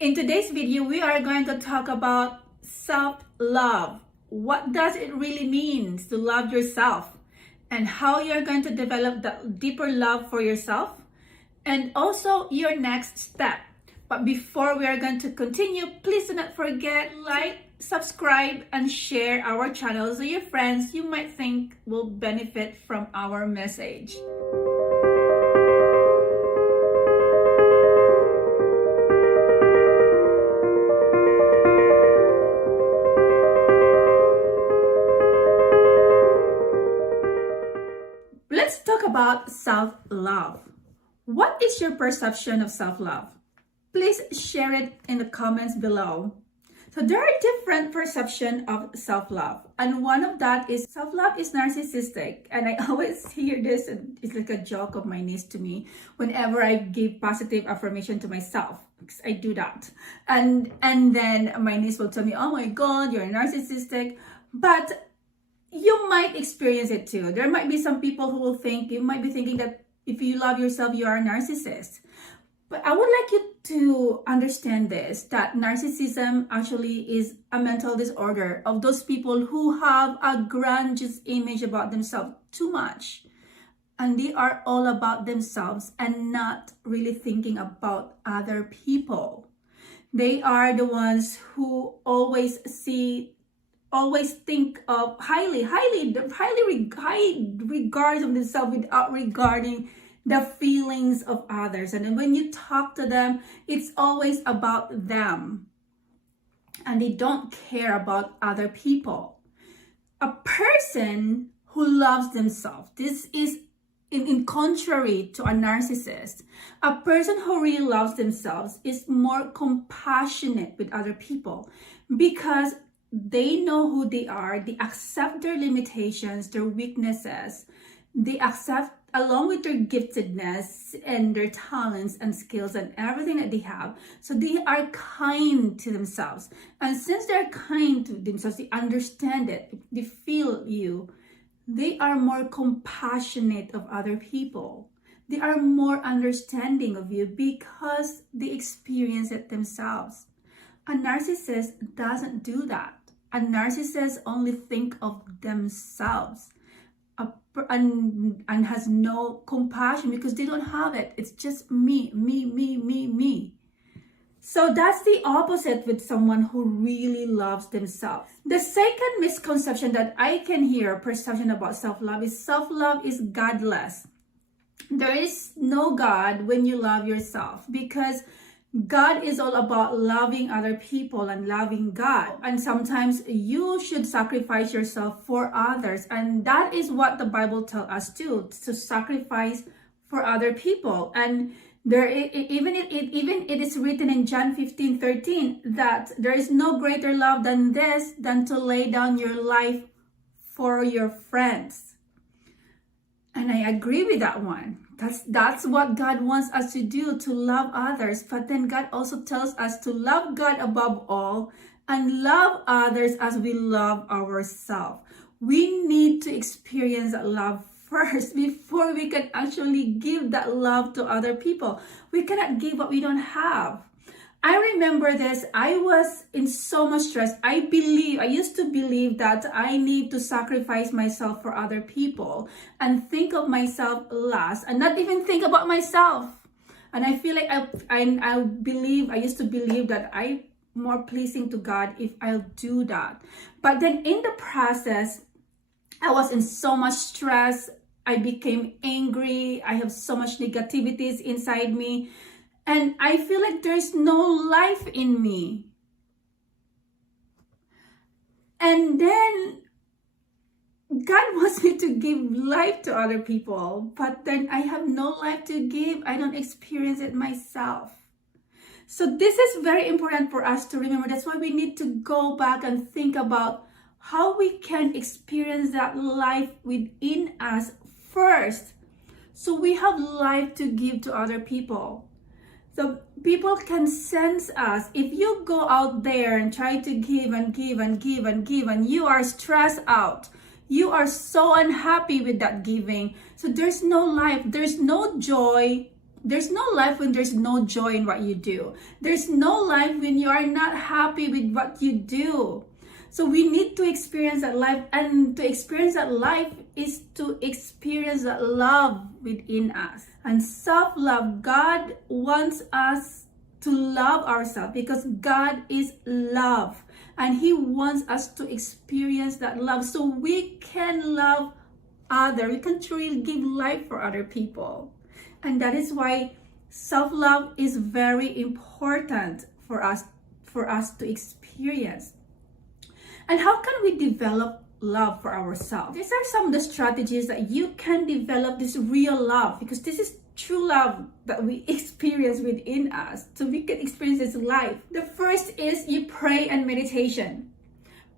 In today's video, we are going to talk about self-love. What does it really mean to love yourself, and how you're going to develop that deeper love for yourself, and also your next step. But before we are going to continue, please do not forget, like, subscribe, and share our channel so your friends you might think will benefit from our message. Let's talk about self-love. What is your perception of self-love? Please share it in the comments below. So there are different perceptions of self-love, and one of that is self-love is narcissistic. And I always hear this, and it's like a joke of my niece to me whenever I give positive affirmation to myself. I do that, and then my niece will tell me, "Oh my God, you're narcissistic," but you might experience it too. There might be some people who will think, you might be thinking that if you love yourself, you are a narcissist. But I would like you to understand this, that narcissism actually is a mental disorder of those people who have a grandiose image about themselves too much. And they are all about themselves and not really thinking about other people. They are the ones who always think of high regards of themselves without regarding the feelings of others. And then when you talk to them, it's always about them, and they don't care about other people. A person who loves themselves, this is in contrary to a narcissist. A person who really loves themselves is more compassionate with other people, because they know who they are, they accept their limitations, their weaknesses, they accept along with their giftedness and their talents and skills and everything that they have. So they are kind to themselves. And since they're kind to themselves, they understand it, they feel you, they are more compassionate of other people. They are more understanding of you because they experience it themselves. A narcissist doesn't do that. A narcissist only think of themselves and has no compassion because they don't have it. It's just me. So that's the opposite with someone who really loves themselves. The second misconception that I can hear, perception about self-love is godless. There is no God when you love yourself, because God is all about loving other people and loving God. And sometimes you should sacrifice yourself for others. And that is what the Bible tells us too, to sacrifice for other people. And there, even it is written in John 15:13 that there is no greater love than this, than to lay down your life for your friends. And I agree with that one. That's what God wants us to do, to love others. But then God also tells us to love God above all and love others as we love ourselves. We need to experience that love first before we can actually give that love to other people. We cannot give what we don't have. I remember this. I was in so much stress. I used to believe that I need to sacrifice myself for other people and think of myself last and not even think about myself. And I feel like I used to believe that I'm more pleasing to God if I'll do that. But then in the process, I was in so much stress. I became angry. I have so much negativities inside me. And I feel like there's no life in me. And then God wants me to give life to other people, but then I have no life to give. I don't experience it myself. So this is very important for us to remember. That's why we need to go back and think about how we can experience that life within us first, so we have life to give to other people. So people can sense us. If you go out there and try to give and give and give and give, and you are stressed out, you are so unhappy with that giving. So there's no life, there's no joy There's no life when there's no joy in what you do. There's no life when you are not happy with what you do. So we need to experience that life, and to experience that life is to experience that love within us. And self-love, God wants us to love ourselves because God is love, and He wants us to experience that love so we can love others. We can truly give life for other people. And that is why self-love is very important for us to experience. And how can we develop love for ourselves? These are some of the strategies that you can develop this real love, because this is true love that we experience within us, so we can experience this life. The first is you pray and meditation.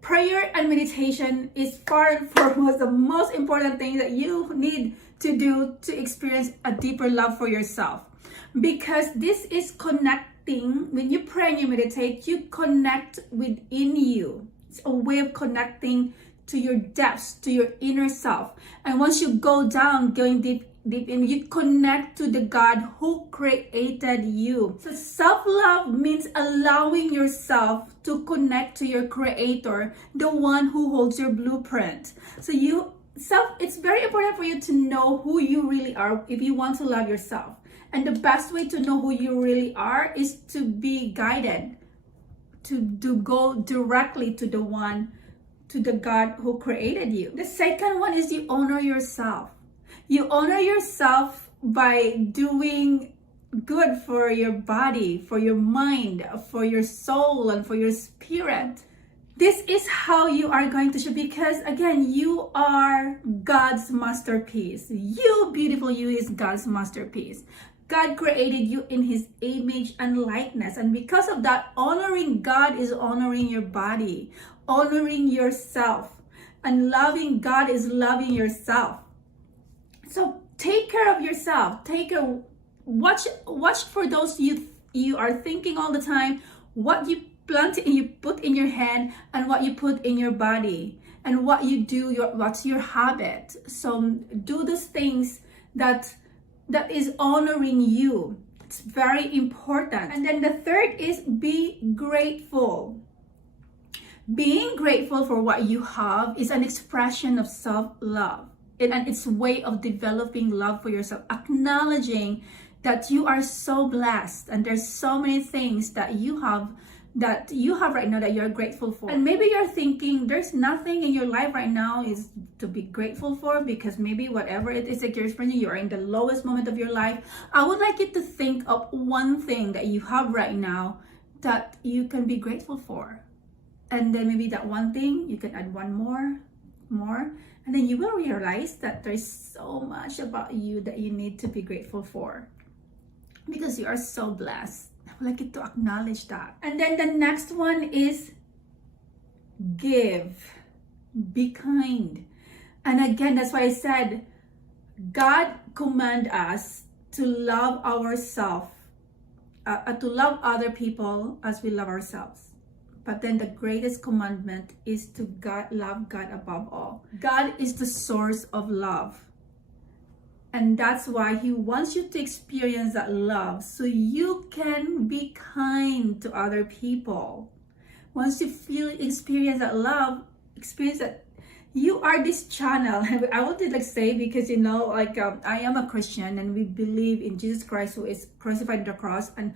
Prayer and meditation is far and foremost the most important thing that you need to do to experience a deeper love for yourself, because this is connecting. When you pray and you meditate, you connect within you. It's a way of connecting to your depths, to your inner self. And once you go down, going deep in, you connect to the God who created you. So self-love means allowing yourself to connect to your creator, the one who holds your blueprint. So it's very important for you to know who you really are if you want to love yourself. And the best way to know who you really are is to be guided, to go directly to the God who created you. The second one is you honor yourself. You honor yourself by doing good for your body, for your mind, for your soul, and for your spirit. This is how you are going to show, because again, you are God's masterpiece. You, beautiful you, is God's masterpiece. God created you in His image and likeness. And because of that, honoring God is honoring your body, honoring yourself. And loving God is loving yourself. So take care of yourself. Watch for those you are thinking all the time, what you plant and you put in your hand, and what you put in your body, and what you do, what's your habit. So do those things that is honoring you. It's very important. And then the third is be grateful. Being grateful for what you have is an expression of self-love, and it's a way of developing love for yourself, acknowledging that you are so blessed and there's so many things that you have right now that you're grateful for. And maybe you're thinking there's nothing in your life right now is to be grateful for, because maybe whatever it is that you're experiencing, you're in the lowest moment of your life. I would like you to think of one thing that you have right now that you can be grateful for. And then maybe that one thing, you can add one more, and then you will realize that there's so much about you that you need to be grateful for, because you are so blessed. I would like you to acknowledge that. And then the next one is give. Be kind. And again, that's why I said God command us to love ourselves, to love other people as we love ourselves. But then the greatest commandment is to love God above all. God is the source of love. And that's why He wants you to experience that love so you can be kind to other people. Once you experience that love, experience that you are this channel. I want to say, because I am a Christian and we believe in Jesus Christ, who is crucified on the cross and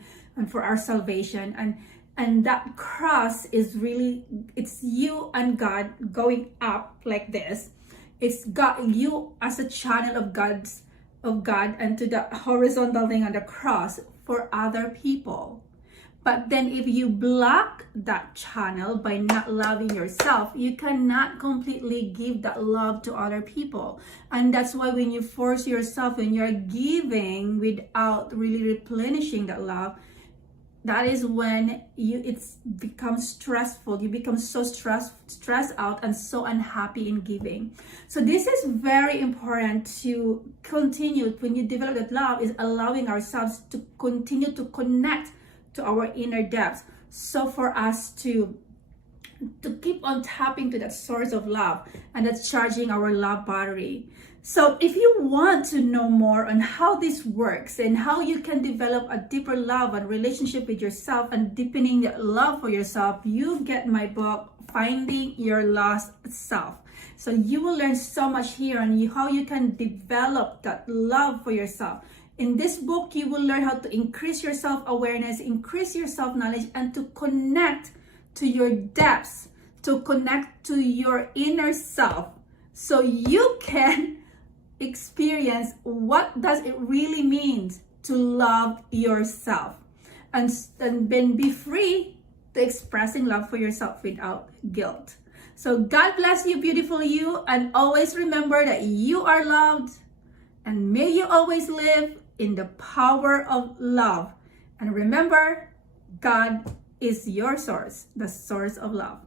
for our salvation. And that cross is really, it's you and God going up like this. It's God, you as a channel of God and to the horizontal thing on the cross for other people. But then if you block that channel by not loving yourself, you cannot completely give that love to other people. And that's why when you force yourself, when you're giving without really replenishing that love, that is when it becomes stressful. You become so stressed out and so unhappy in giving. So this is very important to continue. When you develop that love, is allowing ourselves to continue to connect to our inner depths. So for us to keep on tapping to that source of love, and that's charging our love battery. So if you want to know more on how this works and how you can develop a deeper love and relationship with yourself and deepening that love for yourself, you get my book, Finding Your Lost Self. So you will learn so much here on how you can develop that love for yourself. In this book, you will learn how to increase your self-awareness, increase your self-knowledge, and to connect to your depths, to connect to your inner self, so you can experience what does it really mean to love yourself, and then be free to expressing love for yourself without guilt. So God bless you, beautiful you, and always remember that you are loved, and may you always live in the power of love. And remember, God is your source, the source of love.